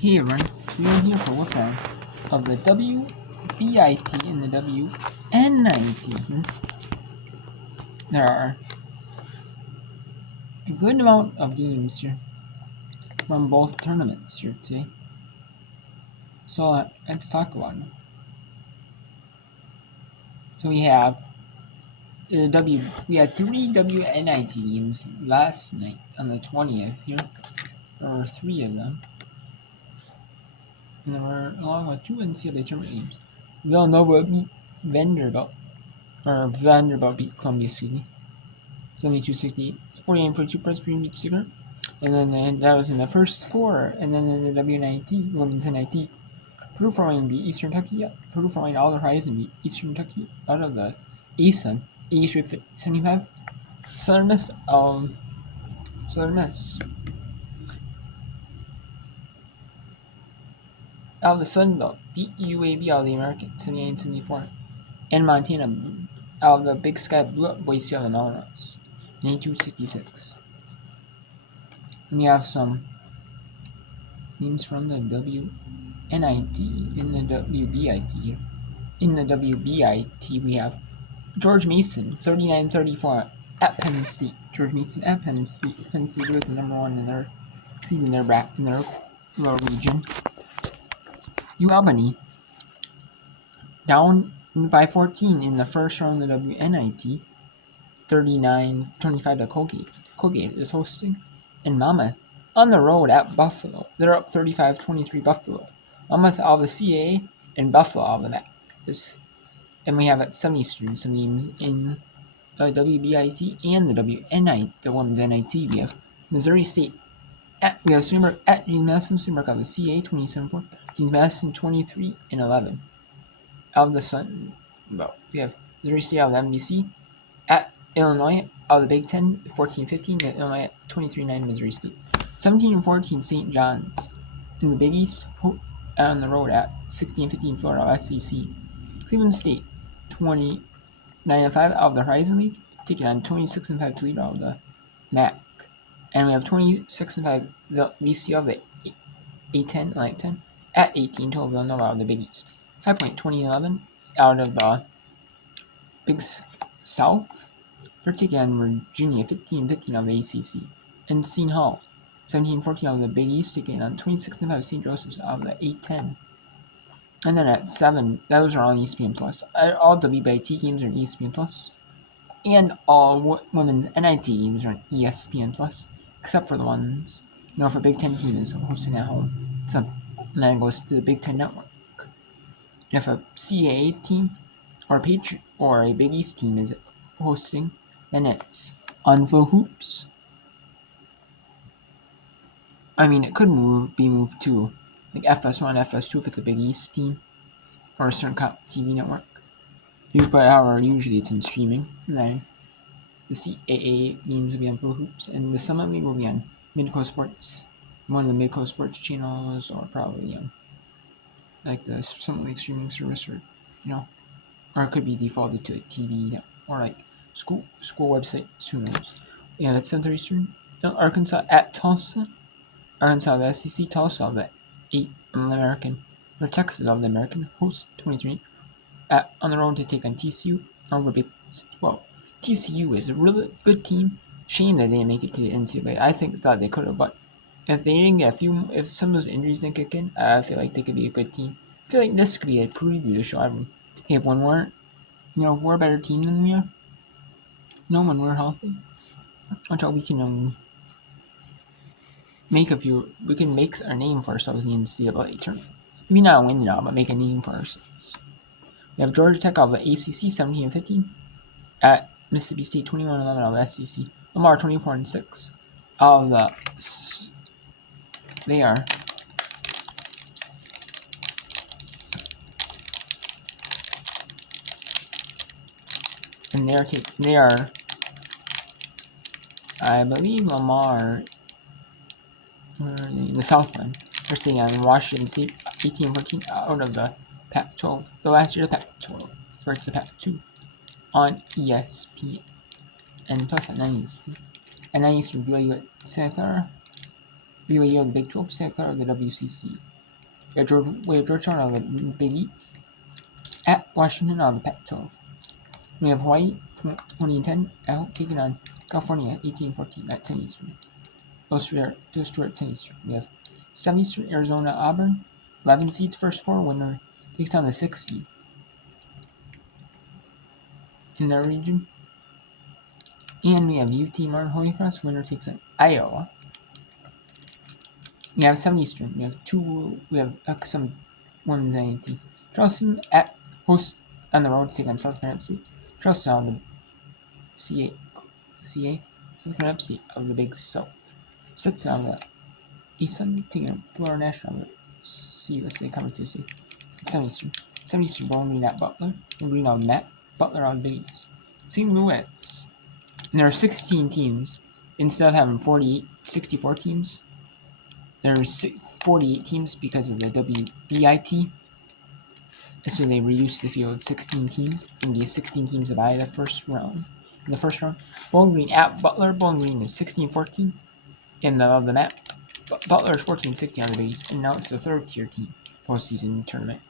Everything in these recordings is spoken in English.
Hey everyone, we are here for look round of the WBIT and the WNIT. There are a good amount of games here from both tournaments here today. So let's talk about them. So we had 3 WNIT games last night on the 20th here. There were 3 of them. And there were along with 2 NCAA tournament games. Villanova beat Vanderbilt beat Columbia, 72-68, 48-42 Presbyterian beat Sticker. And then that was in the first 4. And then in the WNIT, Women's NIT, Purdue Flying beat Eastern Kentucky. Purdue Flying All the Horizon beat Eastern Kentucky out of the ASUN, 83-75. Southern Miss. Out of the Sun Belt beat UAB out of the American, 79-74. And Montana out of the Big Sky blew up Boise out of the Mountain West, 92-66. And we have some names from the WNIT in the WBIT here. In the WBIT, we have George Mason, 39-34 at Penn State. George Mason at Penn State. Penn State was the number 1 in their seed in their region. UAlbany down by 14 in the first round of the WNIT. 39-25 to Colgate. Colgate is hosting. And Monmouth on the road at Buffalo. They're up 35-23 Buffalo. Monmouth out of the CAA and Buffalo out of the MAC. And we have at 7 Eastern some games in the WBIT and the WNIT, the Women's NIT. We have Missouri State we have Swinburne at James Madison. Swinburne out of the CAA 27-4. James Madison 23-11. Out of the Sun Belt, we have Missouri State out of the MBC at Illinois out of the Big Ten 14-15. Illinois at 23-9 Missouri State. 17-14 St. John's in the Big East on the road at 16-15 Florida SEC. Cleveland State 29-5 out of the Horizon League, taking on 26-5 Toledo out of the MAC. And we have 26-5 VC of the A10 at 18 to Villanova out of the Big East. High Point 20-11 out of the Big South. They're taking on Virginia 15-15 out of the ACC. And Seton Hall 17-14 out of the Big East, taking on 26-5 St. Joseph's out of the A10. And then at 7, those are on ESPN Plus. All WBIT games are on ESPN Plus, and all women's NIT games are on ESPN Plus, except for the ones, if a Big Ten team is hosting at home, and then it goes to the Big Ten Network. If a CAA team or a Big East team is hosting, then it's on Flow Hoops. I mean, it could be moved to like FS1, FS2 if it's a Big East team or a certain TV network. But however, usually it's in streaming. And then the CAA games will be on Flow Hoops, and the Summit League will be on Midcoast Sports, one of the Midcoast Sports channels, or probably like the Summit League streaming service, or or it could be defaulted to a TV or like school website. Who knows? Yeah, that's 7:30 Eastern. Arkansas at Tulsa. Arkansas of the SEC, Tulsa of the 8 American, or Texas of the American, host 23 on the road to take on TCU over Big 12. TCU is a really good team. Shame that they didn't make it to the NCAA. I thought they could have, but if they didn't get if some of those injuries didn't kick in, I feel like they could be a good team. I feel like this could be a preview to show everyone, hey, when we're a better team than we are, when we're healthy, until we can we can make our name for ourselves in the NCAA tournament. Maybe not win it all, but make a name for ourselves. We have Georgia Tech out of the ACC 17-15 at Mississippi State 21-11 out of the SEC. Lamar 24-6 out of the they are I believe Lamar in the Southland. They're sitting on Washington State 18-14 out of the Pac-12. The last year of the Pac-12 versus the Pac-2 on ESPN. And plus at 9 Eastern. At 9 Eastern, BYU at Santa Clara. BYU of the Big 12, Santa Clara of the WCC. We have Georgetown of the Big East. At Washington of the Pac-12. We have Hawaii 2010 out taking on California 18-14 at 10 Eastern. Those two are at 10 Eastern. We have 7 Eastern Arizona Auburn, 11 seeds first 4 winner takes on the 6th seed in their region. And we have UT Martin Holy Cross, winner takes on Iowa. We have 7 Eastern. We have some women's NAT. Charleston at host on the road to take on South Carolina State. Charleston on the CA, South Carolina State of the Big South. Sits on the East Side, taking on Florida National of the CUSA Conference Tuesday. 7 Eastern. 7 Eastern, Bowling Green at Butler. Bowling Green on Matt. Butler on the Big East. St. Louis. And there are 16 teams. Instead of having 64 teams, there's 48 teams because of the WBIT. So they reduced the field 16 teams and gave 16 teams a bye the first round. In the first round, Bowling Green at Butler. Bowling Green is 16-14 in the map. Butler is 14-16 on the Big East, and now it's the third tier team postseason tournament.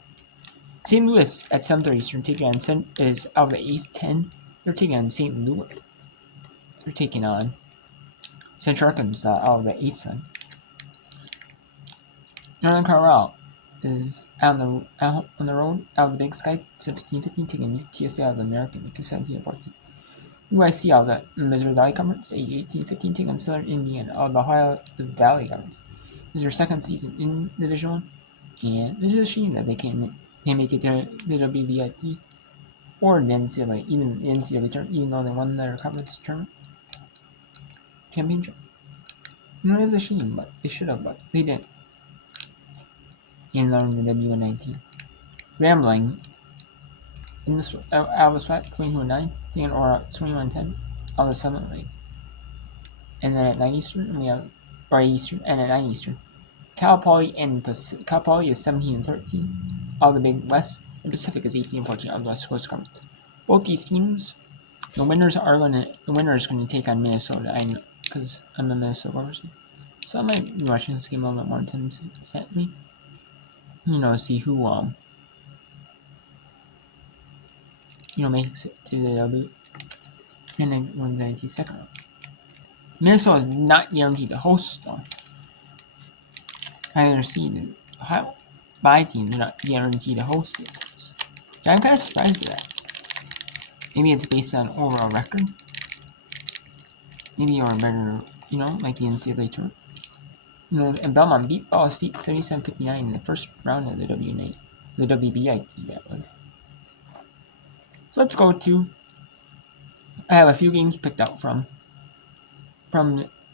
St. Louis at 7:30 Eastern taking on is out of the 8th-10. They're taking on St. Louis. They're taking on Central Arkansas out of the 8th Sun. Northern Colorado is out on the road out of the Big Sky 17-15 taking UTSA out of the American 17-14. UIC out of the Missouri Valley Conference 18-15 taking on Southern Indiana out of the Ohio Valley Conference. This is their second season in Division 1, and it's a shame that they can't make it to the WBIT or the NCAA, even the NCAA tournament, even though they won their conference tournament championship. It's a shame, but they should have, but they didn't. And learn the WNIT. Rambling in the out of the SWAT 22-9, taking Aura 21-10 out of the 7th leg. And then at 9 Eastern, we have 8 Eastern, and at 9 Eastern, Cal Poly is 17-13 out of the Big West, and Pacific is 18-14 out of the West Coast Conference. Both these teams, the winner is going to take on Minnesota. I know, because I'm a Minnesota person, so I might be watching this game a little bit more intensely. See who makes it to the W, and then wins the 92nd round. Minnesota is not guaranteed to host, though. I understand how my teams are not guaranteed to host it. So I'm kind of surprised at that. Maybe it's based on overall record. Maybe you're better, like the NCAA tournament. And Belmont beat Ball State 77-59 in the first round of the WBIT, that was. So let's go to. I have a few games picked out from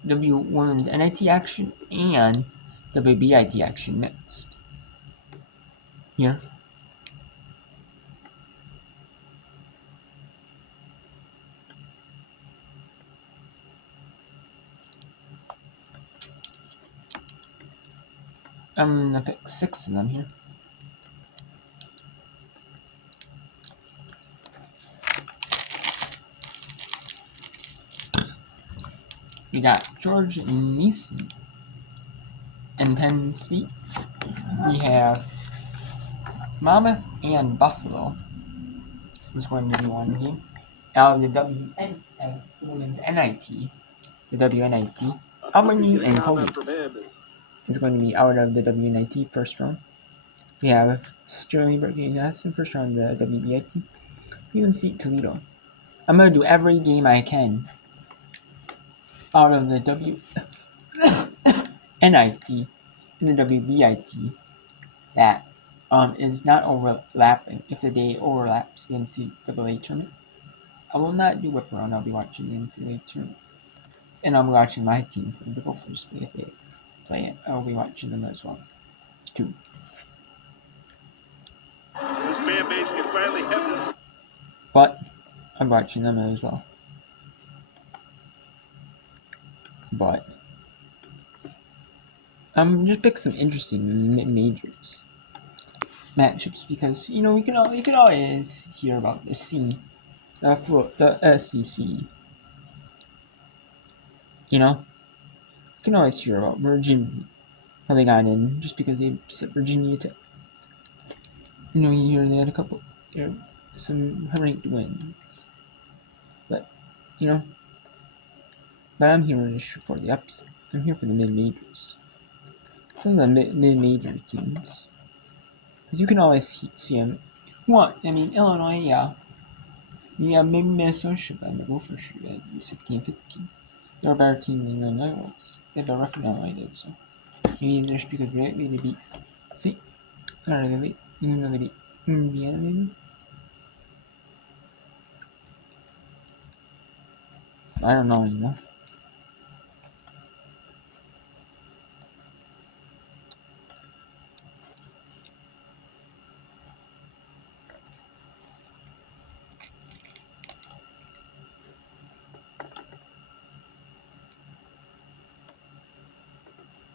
W Women's NIT action and WBIT action next. Here. I'm gonna pick 6 of them here. We got George Mason and Penn State. We have Monmouth and Buffalo. Is going to be one game. Out of the Women's NIT, the WNIT. Albany and Colby is going to be out of the WNIT first round. We have Sterling Berkeley in first round of the WBIT. Even State Toledo. I'm going to do every game I can out of the WNIT and the WBIT that is not overlapping. If the day overlaps the NCAA tournament, I will not do whip around. I'll be watching the NCAA tournament. And I'll be watching my team, the Gophers, if they play it. I'll be watching them as well, too. This fan base can finally have this. But I'm watching them as well. But just pick some interesting majors matchups because we can always hear about the SEC. can always hear about Virginia, how they got in just because they set Virginia to. You hear they had a couple, some ranked wins, but you know, but I'm here just for the upset. I'm here for the mid majors. Some of the mid major teams, because you can always see them. What I mean, Illinois, yeah. Yeah, maybe Minnesota should, but I'm gonna go for sure. 16, 15. They're a better team than Illinois was. They have a record than Illinois did, so maybe just because they beat. See, or they beat, even though they beat Indiana, maybe. I don't know.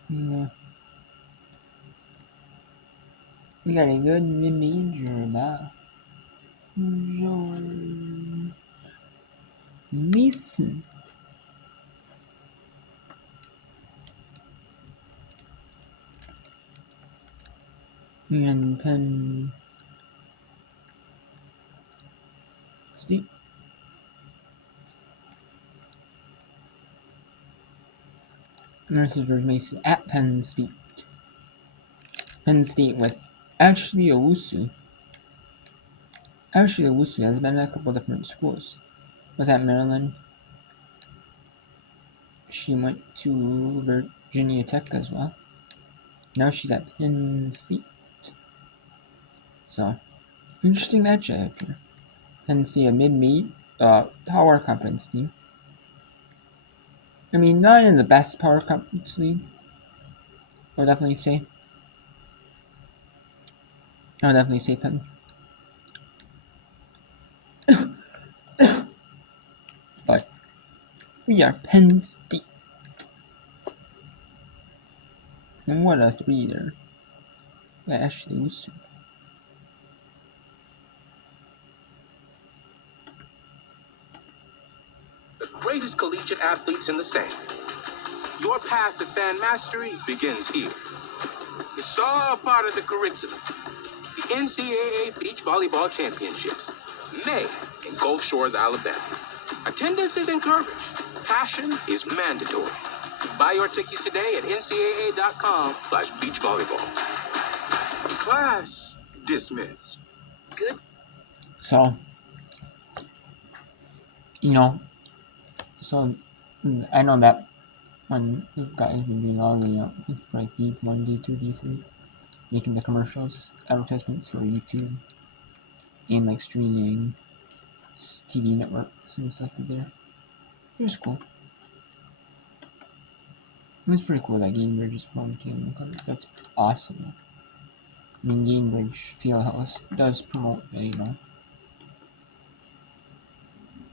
Yeah. We got a good mid-major now. Jordan Mason. And Penn State. There's George Mason at Penn State. Penn State with Ashley Owusu. Ashley Owusu has been at a couple different schools. Was at Maryland. She went to Virginia Tech as well. Now she's at Penn State. So, interesting matchup here. Penn State, a mid-meet power conference team. I mean, not in the best power conference league. I would definitely say. Penn. But we are Penn State. And what a 3 there. Ashley Owusu. The greatest collegiate athletes in the sand. Your path to fan mastery begins here. It's all part of the curriculum. The NCAA Beach Volleyball Championships, May in Gulf Shores, Alabama. Attendance is encouraged. Passion is mandatory. Buy your tickets today at ncaa.com/beachvolleyball. Class dismissed. Good. So, so I know that when you guys been doing all the like D1, D2, D3, making the commercials, advertisements for YouTube, and like streaming TV networks and stuff there. It was cool. It was pretty cool that Gainbridge is promoting the club. That's awesome. I mean, Gainbridge Fieldhouse does promote the,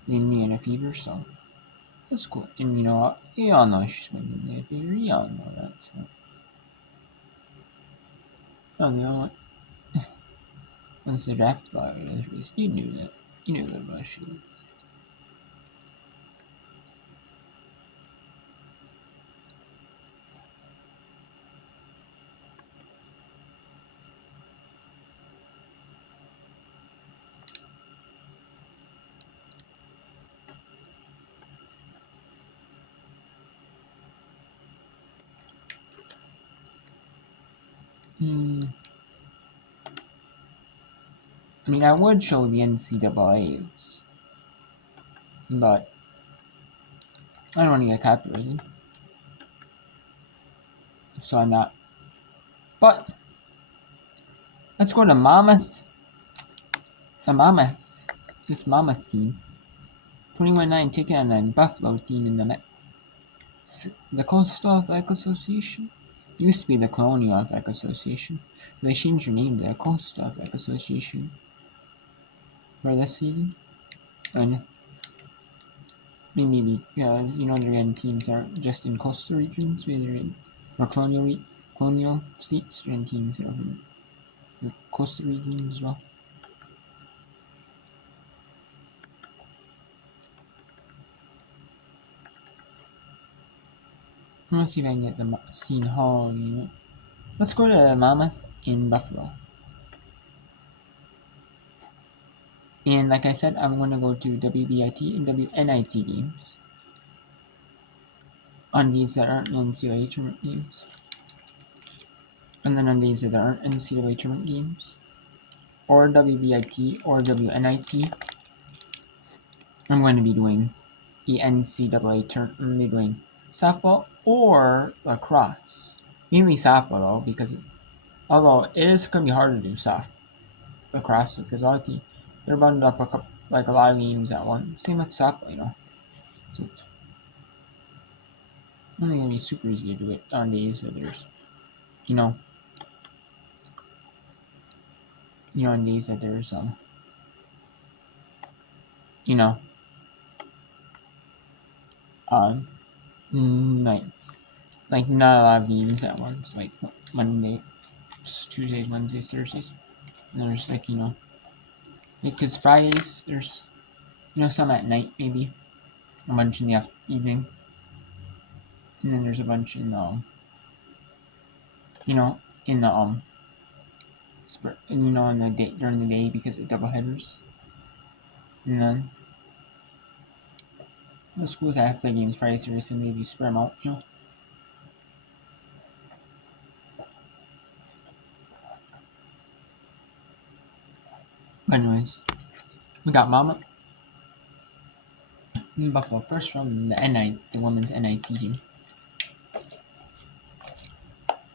the Indiana Fever, so that's cool. And you all know she's winning the Indiana Fever. You all know that, so. Oh, what? Once the draft lottery was released, you knew that. You knew that about she was. I mean, I would show the NCAAs, but I don't want to get copyrighted, so I'm not. But let's go to Monmouth. The Monmouth, this Monmouth team, 21-9 taking on a Buffalo team in the Coastal Athletic Association. It used to be the Colonial Athletic Association. They changed their name to the Coastal Athletic Association for this season. And maybe because they're getting teams aren't just in coastal regions, whether in or colonial states, and teams that are from the coastal region as well. I'm gonna see if I can get the Seton Hall game. Let's go to Monmouth in Buffalo. And like I said, I'm going to go to WBIT and WNIT games on these that aren't NCAA tournament games. And then on these that aren't NCAA tournament games, or WBIT or WNIT, I'm going to be doing the NCAA tournament. I'm going to be doing softball or lacrosse. Mainly softball though, because although it is going to be hard to do lacrosse because they're bundled up a lot of games at once. Same with softball, So it's only going to be super easy to do it on days that there's, on days that there's you know, like not a lot of games at once, like Monday, Tuesdays, Wednesdays, Thursdays. And there's because Fridays there's some at night maybe, a bunch in the evening, and then there's a bunch in the in the in the day during the day because of double headers, and then the schools that have to play games Friday, Saturday, Sunday, you spread them out, But anyways, we got Mama in Buffalo first from the women's NIT team.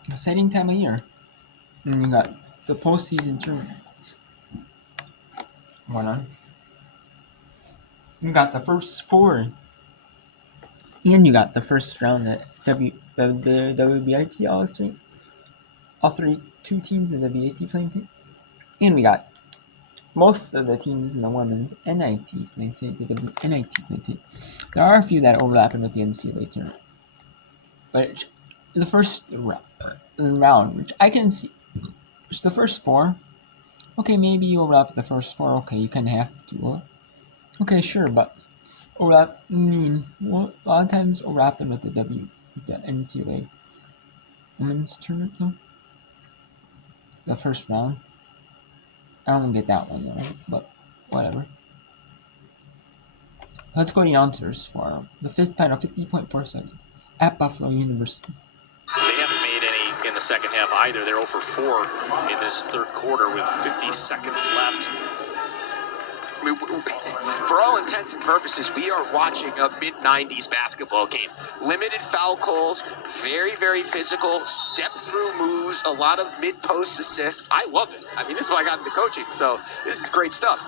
Exciting time of year. And you got the postseason tournaments going on. You got the first four, and you got the first round at the WBIT all two teams in the WBIT playing team, and we got most of the teams in the women's NIT playing team, the WNIT playing team. There are a few that overlap with the NCAA tournament, but the first round, which I can see, it's the first four. Okay, maybe you overlap with the first four. Okay, you kind of have to. Okay, sure, but overlap. A lot of times overlapping with the NCAA women's tournament though. The first round. I don't get that one though, but whatever. Let's go to the answers for the fifth final, 50.4 seconds at Buffalo University. They haven't made any in the second half either. They're 0 for 4 in this third quarter with 50 seconds left. For all intents and purposes, we are watching a mid-90s basketball game. Limited foul calls, very, very physical, step-through moves, a lot of mid-post assists. I love it. I mean, this is why I got into coaching, so this is great stuff.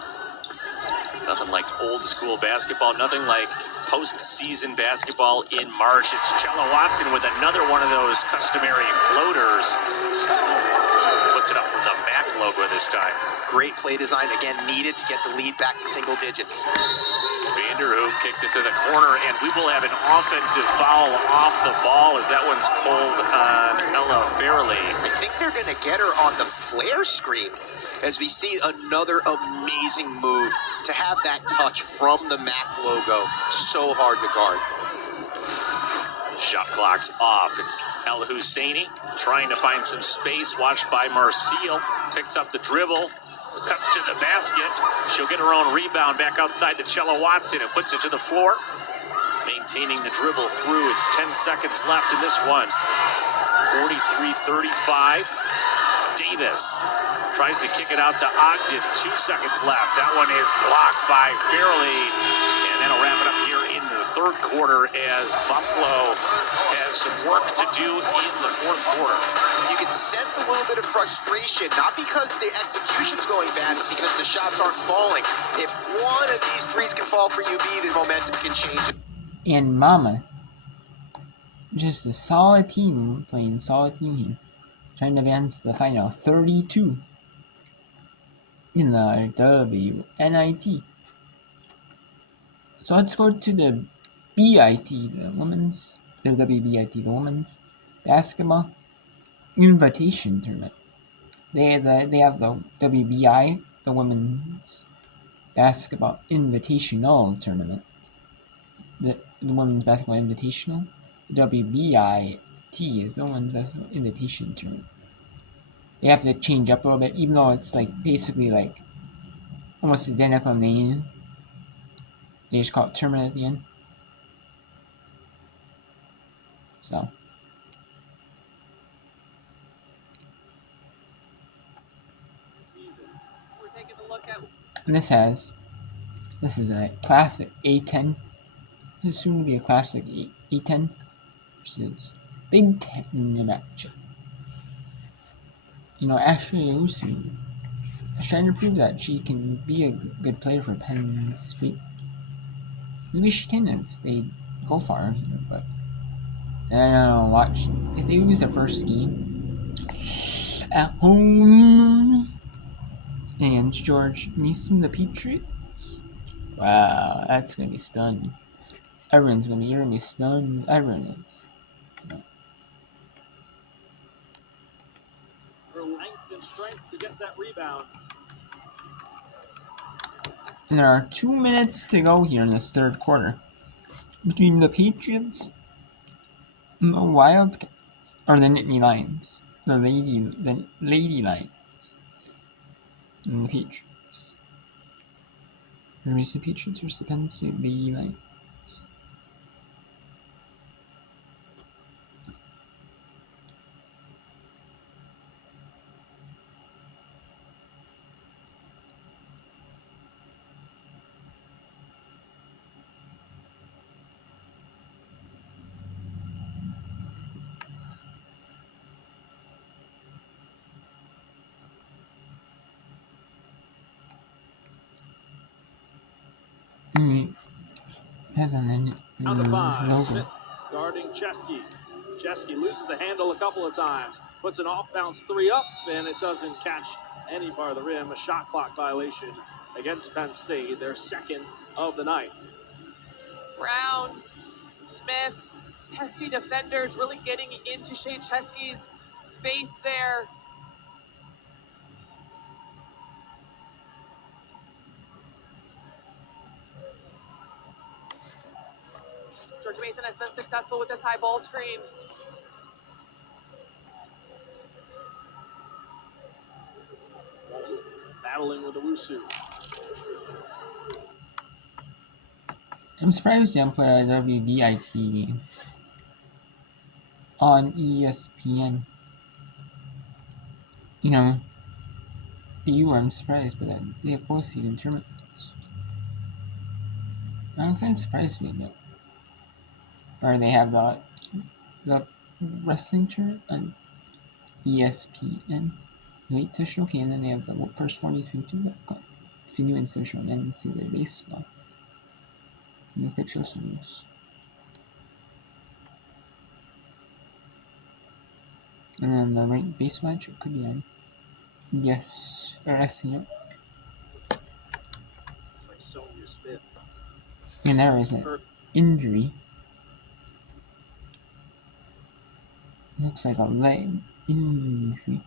Nothing like old-school basketball, nothing like postseason basketball in March. It's Chella Watson with another one of those customary floaters. Puts it up from the MAC logo this time. Great play design, again, needed to get the lead back to single digits. Vanderhoek kicked it to the corner, and we will have an offensive foul off the ball as that one's called on Ella Fairley. I think they're going to get her on the flare screen as we see another amazing move to have that touch from the MAC logo. So hard to guard. Shot clock's off. It's El Husseini trying to find some space. Watched by Marcille. Picks up the dribble. Cuts to the basket. She'll get her own rebound back outside to Chella Watson and puts it to the floor. Maintaining the dribble through. It's 10 seconds left in this one. 43-35. Davis tries to kick it out to Ogden. 2 seconds left. That one is blocked by Fairley. And that'll wrap it up here in the third quarter as Buffalo has some work to do in the fourth quarter. You can sense a little bit of frustration, not because the execution's going bad, but because the shots aren't falling. If one of these threes can fall for UB, the momentum can change. And Mama, just a solid team playing solid team here. Trying to advance to the final 32 in the WNIT. So let's go to the BIT, the WBIT, the women's basketball invitation tournament. They have the WBI, the women's basketball invitational tournament. The women's basketball invitational. WBIT is the one that's invitation tournament. They have to change up a little bit, even though it's like basically like almost identical name. They just call it tournament at the end. So We're taking a look at. and this is a classic A10. This is soon to be a classic A10 versus Big Ten matchup. You know, Ashley Owusu is trying to prove that she can be a good player for Penn State. Maybe she can if they go far here, but I don't know. Watch if they lose their first game at home against George Mason, the Patriots. Wow, that's gonna be stunned. Everyone's gonna be stunned. Everyone is. Her length and strength to get that rebound. And there are 2 minutes to go here in this third quarter between the Patriots and the Wildcats, or the Nittany Lions, the Lady Lions, and the Patriots. There's the Patriots versus the Penn State Lady Lions. Has an Down to 5. logo. Smith guarding Chesky. Chesky loses the handle a couple of times. Puts an off-bounce 3 up, and it doesn't catch any part of the rim. A shot clock violation against Penn State, their second of the night. Brown, Smith, pesky defenders really getting into Shea Chesky's space there. George Mason has been successful with this high ball screen. Battling with Owusu. I'm surprised they don't play a WBIT game on ESPN. You know, I'm surprised, but they have postseason tournaments. I'm kind of surprised they don't. Or they have the wrestling tournament on ESPN. Wait to show, okay, and then they have the first 42 between and social and NCAA baseball. Look at show some of this. And then the right base match could be on yes or SCO. It's like Sonya Smith. And there is an injury. Looks like a leg injury.